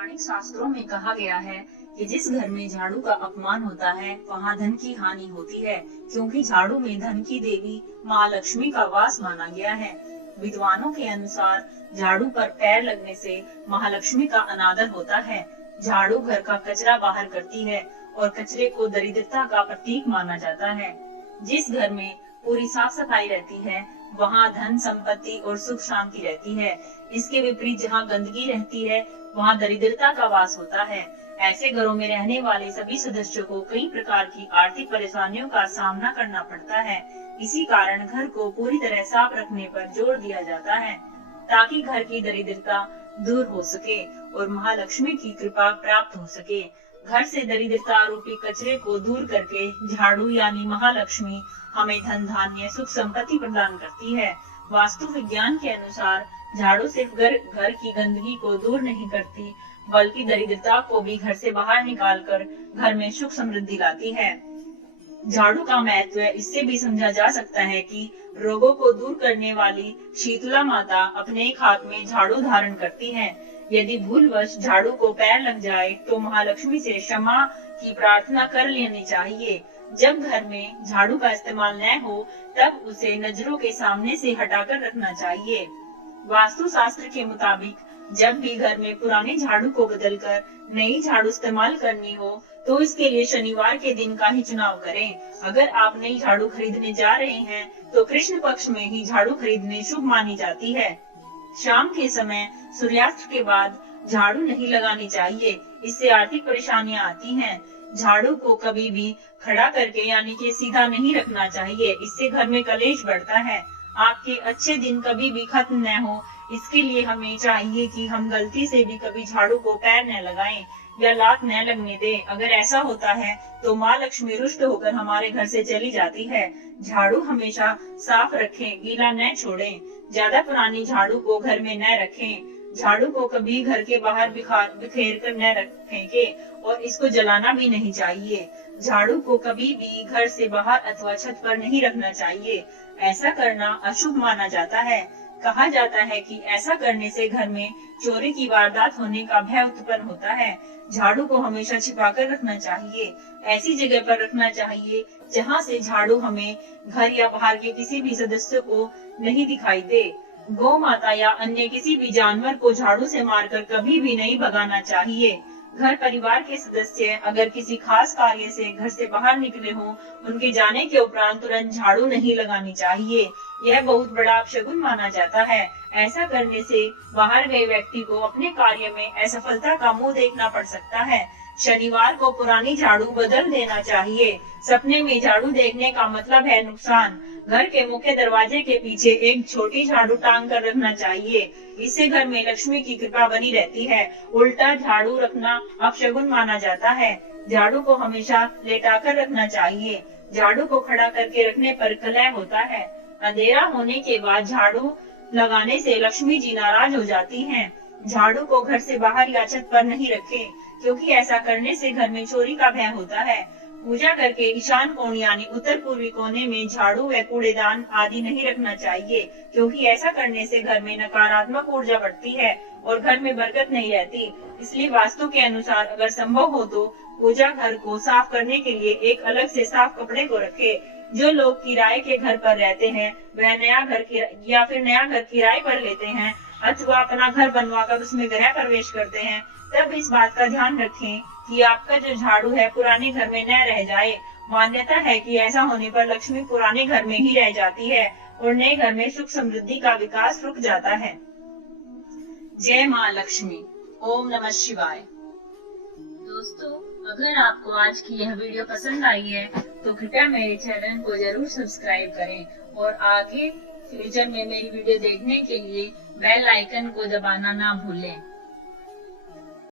पौराणिक शास्त्रों में कहा गया है कि जिस घर में झाड़ू का अपमान होता है वहाँ धन की हानि होती है, क्योंकि झाड़ू में धन की देवी माँ लक्ष्मी का वास माना गया है। विद्वानों के अनुसार झाड़ू पर पैर लगने से महालक्ष्मी का अनादर होता है। झाड़ू घर का कचरा बाहर करती है और कचरे को दरिद्रता का प्रतीक माना जाता है। जिस घर में पूरी साफ सफाई रहती है वहाँ धन संपत्ति और सुख शांति रहती है। इसके विपरीत जहाँ गंदगी रहती है वहाँ दरिद्रता का वास होता है। ऐसे घरों में रहने वाले सभी सदस्यों को कई प्रकार की आर्थिक परेशानियों का सामना करना पड़ता है। इसी कारण घर को पूरी तरह साफ रखने पर जोर दिया जाता है, ताकि घर की दरिद्रता दूर हो सके और महालक्ष्मी की कृपा प्राप्त हो सके। घर से दरिद्रता रूपी कचरे को दूर करके झाड़ू यानी महालक्ष्मी हमें धन धान्य सुख संपत्ति प्रदान करती है। वास्तु विज्ञान के अनुसार झाड़ू सिर्फ घर की गंदगी को दूर नहीं करती, बल्कि दरिद्रता को भी घर से बाहर निकालकर घर में सुख समृद्धि लाती है। झाड़ू का महत्व इससे भी समझा जा सकता है कि रोगों को दूर करने वाली शीतला माता अपने एक हाथ में झाड़ू धारण करती है। यदि भूलवश झाड़ू को पैर लग जाए तो महालक्ष्मी से क्षमा की प्रार्थना कर लेनी चाहिए। जब घर में झाड़ू का इस्तेमाल न हो तब उसे नजरों के सामने से हटाकर रखना चाहिए। वास्तु शास्त्र के मुताबिक जब भी घर में पुराने झाड़ू को बदलकर नई झाड़ू इस्तेमाल करनी हो तो इसके लिए शनिवार के दिन का ही चुनाव करें। अगर आप नई झाड़ू खरीदने जा रहे हैं तो कृष्ण पक्ष में ही झाड़ू खरीदने शुभ मानी जाती है। शाम के समय सूर्यास्त के बाद झाड़ू नहीं लगानी चाहिए, इससे आर्थिक परेशानियां आती हैं। झाड़ू को कभी भी खड़ा करके यानी कि सीधा नहीं रखना चाहिए, इससे घर में कलेश बढ़ता है। आपके अच्छे दिन कभी भी खत्म न हो, इसके लिए हमें चाहिए कि हम गलती से भी कभी झाड़ू को पैर न लगाएं या लात न लगने दें। अगर ऐसा होता है तो माँ लक्ष्मी रुष्ट होकर हमारे घर से चली जाती है। झाड़ू हमेशा साफ रखें, गीला न छोड़ें। ज्यादा पुरानी झाड़ू को घर में न रखें। झाड़ू को कभी घर के बाहर बिखेर कर न फेंकें और इसको जलाना भी नहीं चाहिए। झाड़ू को कभी भी घर से बाहर अथवा छत पर नहीं रखना चाहिए, ऐसा करना अशुभ माना जाता है। कहा जाता है कि ऐसा करने से घर में चोरी की वारदात होने का भय उत्पन्न होता है। झाड़ू को हमेशा छिपाकर रखना चाहिए, ऐसी जगह पर रखना चाहिए जहां से झाड़ू हमें घर या बाहर के किसी भी सदस्य को नहीं दिखाई दे। गौ माता या अन्य किसी भी जानवर को झाड़ू से मारकर कभी भी नहीं भगाना चाहिए। घर परिवार के सदस्य अगर किसी खास कार्य से घर से बाहर निकले हों, उनके जाने के उपरांत तुरंत झाड़ू नहीं लगानी चाहिए। यह बहुत बड़ा अपशगुन माना जाता है। ऐसा करने से बाहर गए व्यक्ति को अपने कार्य में असफलता का मुंह देखना पड़ सकता है। शनिवार को पुरानी झाड़ू बदल देना चाहिए। सपने में झाड़ू देखने का मतलब है नुकसान। घर के मुख्य दरवाजे के पीछे एक छोटी झाड़ू टांग कर रखना चाहिए, इससे घर में लक्ष्मी की कृपा बनी रहती है। उल्टा झाड़ू रखना अपशगुन माना जाता है। झाड़ू को हमेशा लेटाकर रखना चाहिए। झाड़ू को खड़ा करके रखने पर कलह होता है। अंधेरा होने के बाद झाड़ू लगाने से लक्ष्मी जी नाराज हो जाती हैं। झाड़ू को घर से बाहर या छत पर नहीं रखें, क्योंकि ऐसा करने से घर में चोरी का भय होता है। पूजा करके ईशान कोण यानी उत्तर पूर्वी कोने में झाड़ू व कूड़ेदान आदि नहीं रखना चाहिए, क्योंकि ऐसा करने से घर में नकारात्मक ऊर्जा बढ़ती है और घर में बरकत नहीं रहती। इसलिए वास्तु के अनुसार अगर संभव हो तो पूजा घर को साफ करने के लिए एक अलग से साफ कपड़े को रखे। जो लोग किराए के घर पर रहते हैं वह नया घर किराए पर लेते हैं अथवा अपना घर बनवाकर उसमें गृह प्रवेश करते हैं, तब इस बात का ध्यान रखें कि आपका जो झाड़ू है पुराने घर में न रह जाए। मान्यता है कि ऐसा होने पर लक्ष्मी पुराने घर में ही रह जाती है और नए घर में सुख समृद्धि का विकास रुक जाता है। जय माँ लक्ष्मी। ओम नमः शिवाय। दोस्तों, अगर आपको आज की यह वीडियो पसंद आई है तो कृपया मेरे चैनल को जरूर सब्सक्राइब करें और आगे फ्यूचर में मेरी वीडियो देखने के लिए बेल आइकन को दबाना ना भूलें।